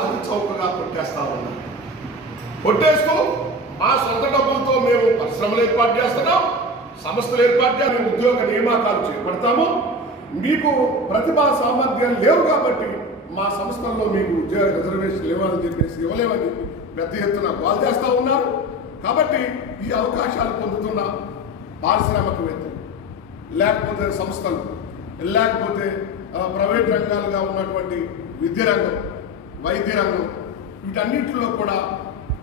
అది చౌకగా కొట్టేస్తా ఉన్నాం. కొట్టేస్తూ మా సొంత డబ్బులతో మేము పరిశ్రమలు ఏర్పాటు చేస్తున్నాం, సంస్థలు ఏర్పాటు చేయాలి, ఉద్యోగ నియామకాలు చేపడతాము. మీకు ప్రతిభా సామర్థ్యాలు లేవు కాబట్టి మా సంస్థల్లో మీకు ఉద్యోగ రిజర్వేషన్ ఇవ్వాలని చెప్పేసి ఇవ్వలేమని పెద్ద ఎత్తున గోల్ చేస్తూ ఉన్నారు. కాబట్టి ఈ అవకాశాలు పొందుతున్న పారిశ్రామికవేత్తలు, లేకపోతే సంస్థలు, లేకపోతే ప్రైవేట్ రంగాలుగా ఉన్నటువంటి విద్య రంగం, వైద్య రంగం, వీటన్నిటిలో కూడా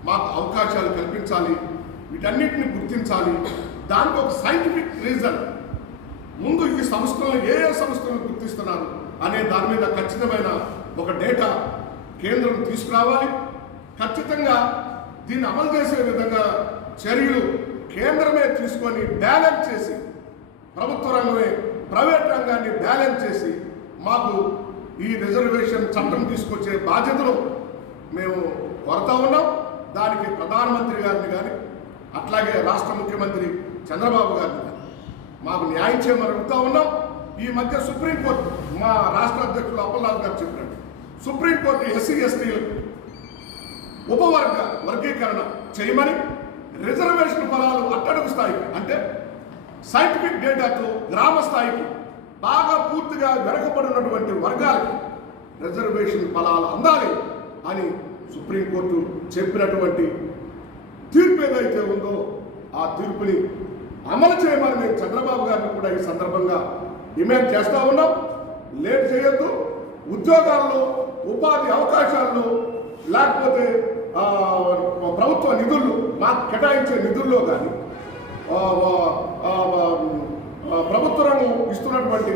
మాకు అవకాశాలు కల్పించాలి, వీటన్నిటిని గుర్తించాలి. దానికి ఒక సైంటిఫిక్ రీజన్, ముందు ఈ సంస్థలను ఏ సంస్థలను గుర్తిస్తున్నారు అనే దాని మీద ఖచ్చితమైన ఒక డేటా కేంద్రం తీసుకురావాలి. ఖచ్చితంగా దీన్ని అమలు చేసే విధంగా చర్యలు కేంద్రమే తీసుకొని బ్యాలెన్స్ చేసి, ప్రభుత్వ రంగమే ప్రైవేట్ రంగాన్ని బ్యాలెన్స్ చేసి మాకు ఈ రిజర్వేషన్ చట్టం తీసుకొచ్చే బాధ్యతను మేము కోరుతా ఉన్నాం. దానికి ప్రధానమంత్రి గారిని కానీ, అట్లాగే రాష్ట్ర ముఖ్యమంత్రి చంద్రబాబు గారిని కానీ మాకు న్యాయం చేయమని అడుగుతా ఉన్నాం. ఈ మధ్య సుప్రీంకోర్టు, మా రాష్ట్ర అధ్యక్షులు అప్పలరాజు గారు చెప్పినట్టు, సుప్రీంకోర్టు ఎస్సీ ఎస్టీలకు వర్గీకరణ చేయమని, రిజర్వేషన్ ఫలాలు అట్టడుగు స్థాయికి, అంటే సైంటిఫిక్ డేటాతో గ్రామ స్థాయికి బాగా పూర్తిగా వెనకబడినటువంటి వర్గాలకి రిజర్వేషన్ ఫలాలు అందాలి అని సుప్రీంకోర్టు చెప్పినటువంటి తీర్పు ఏదైతే ఉందో ఆ తీర్పుని అమలు చేయమని మేము చంద్రబాబు గారిని కూడా ఈ సందర్భంగా డిమాండ్ చేస్తూ ఉన్నాం. లేట్ చేయొద్దు. ఉద్యోగాల్లో, ఉపాధి అవకాశాల్లో, లేకపోతే ప్రభుత్వ నిధుల్లో, మాకు కేటాయించే నిధుల్లో కానీ, ప్రభుత్వ రంగం ఇస్తున్నటువంటి